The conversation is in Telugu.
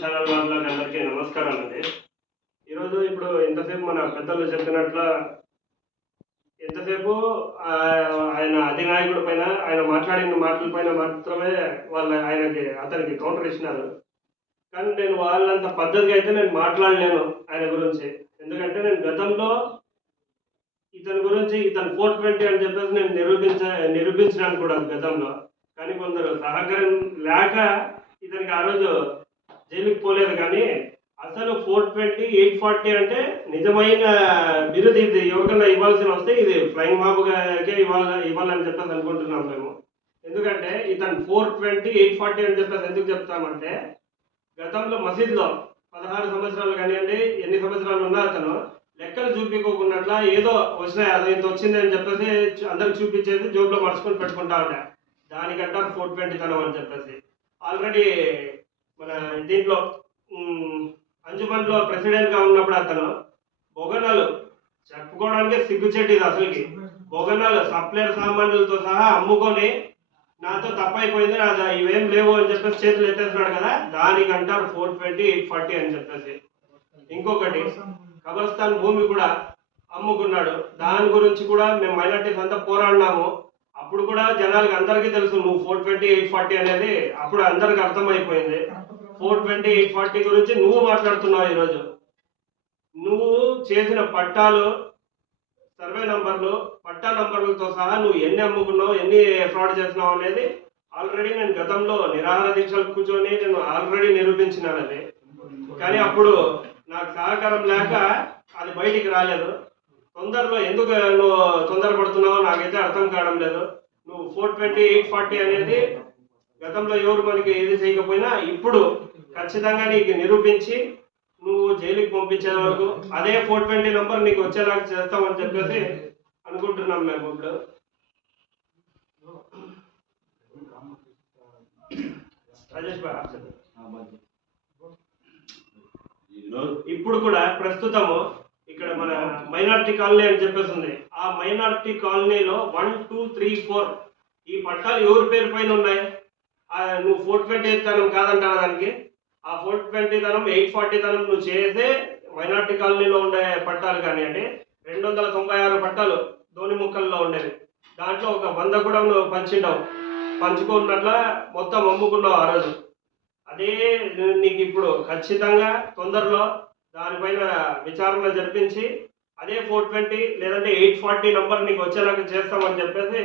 ఛానల్ వాళ్ళకి అందరికీ నమస్కారం అండి. ఈరోజు ఇప్పుడు ఎంతసేపు మన పెద్దలు చెప్పినట్ల ఎంతసేపు ఆయన అధినాయకుడి పైన ఆయన మాట్లాడిన మాటల పైన మాత్రమే అతనికి కౌంటర్ ఇచ్చినారు. కానీ నేను వాళ్ళంత పద్ధతిగా అయితే నేను మాట్లాడలేను ఆయన గురించి. ఎందుకంటే నేను గతంలో ఇతని గురించి ఇతను 420 అని చెప్పేసి నేను నిరూపించడానికి కూడా గతంలో. కానీ కొందరు సహకారం లేక ఇతనికి ఆ రోజు జైలుకి పోలేదు. కానీ అసలు 420 840 అంటే నిజమైన బిరుదు. ఇది ఎవరికైనా ఇవ్వాల్సిన వస్తే ఇది ఫ్లయింగ్ బాబుగాకే ఇవ్వాలని చెప్పేసి అనుకుంటున్నాం మేము. ఎందుకంటే ఇతను 420 840 అని చెప్పేసి ఎందుకు చెప్తామంటే, గతంలో మసీద్లో 16 సంవత్సరాలు కానివ్వండి, ఎన్ని సంవత్సరాలు ఉన్నా అతను లెక్కలు చూపించుకోకున్నట్ల ఏదో వచ్చినాయి, అది ఇంత వచ్చింది అని చెప్పేసి అందరికి చూపించేది జోబులో మర్చుకొని పెట్టుకుంటా ఉంటా. దానికంటారు 420 తనం అని చెప్పేసి. ఆల్రెడీ మన దీంట్లో అంజుమన్లో ప్రెసిడెంట్గా ఉన్నప్పుడు అతను బొగనాలు చెప్పుకోవడానికి సిగ్గుచెట్టు ఇది అసలుకి. బొగనాలు సప్లైర్ సామాన్యులతో సహా అమ్ముకొని నాతో తప్పైపోయింది, నాది ఇవేం లేవు అని చెప్పేసి చేతులు ఎత్తేస్తున్నాడు కదా, దానికి అంటారు 420 840 అని చెప్పేసి. ఇంకొకటి కబర్స్థాన్ భూమి కూడా అమ్ముకున్నాడు. దాని గురించి కూడా మేము మైనార్టీస్ అంతా పోరాడినాము. అప్పుడు కూడా జనాలకు అందరికీ తెలుసు నువ్వు 420 840 అనేది అప్పుడు అందరికి అర్థమైపోయింది. 420 840 గురించి నువ్వు మాట్లాడుతున్నావు. ఈరోజు నువ్వు చేసిన పట్టాలు, సర్వే నంబర్లు, పట్టా నంబర్లతో సహా నువ్వు ఎన్ని అమ్ముకున్నావు, ఎన్ని ఫ్రాడ్ చేస్తున్నావు అనేది ఆల్రెడీ నేను గతంలో నిరాహార దీక్షలు కూర్చొని నేను ఆల్రెడీ నిరూపించినాను అది. కానీ అప్పుడు నాకు సహకారం లేక అది బయటికి రాలేదు. తొందరలో ఎందుకు నువ్వు తొందరపడుతున్నావో నాకైతే అర్థం కావడం లేదు. నువ్వు 420 840 అనేది గతంలో ఎవరు మనకి ఏది చేయకపోయినా ఇప్పుడు ఖచ్చితంగా నీకు నిరూపించి నువ్వు జైలుకి పంపించే వరకు అదే 420 నంబర్ నీకు వచ్చేలాగా చేస్తామని చెప్పేసి అనుకుంటున్నాం మేము. ఇప్పుడు రాజేష్ బాయ్, ఇప్పుడు కూడా ప్రస్తుతము ఇక్కడ మన మైనార్టీ కాలనీ అని చెప్పేసి ఉంది. ఆ మైనార్టీ కాలనీలో 1 2 3 4 ఈ పట్టాలు ఎవరి పేరు పైన ఉన్నాయి? నువ్వు 420 తనం కాదంటావా దానికి? ఆ 420 తనం 840 తనం నువ్వు చేసే మైనార్టీ కాలనీలో ఉండే పట్టాలు కానివ్వండి, 296 పట్టాలు ధోని ముక్కల్లో ఉండేవి. దాంట్లో ఒక 100 కూడా నువ్వు పంచుకున్నట్ల మొత్తం అమ్ముకున్నావు ఆ రోజు. అదే నీకు ఇప్పుడు ఖచ్చితంగా తొందరలో దానిపైన విచారణ జరిపించి అదే 420 లేదంటే 840 నంబర్ నీకు వచ్చేలాగా చేస్తామని చెప్పేసి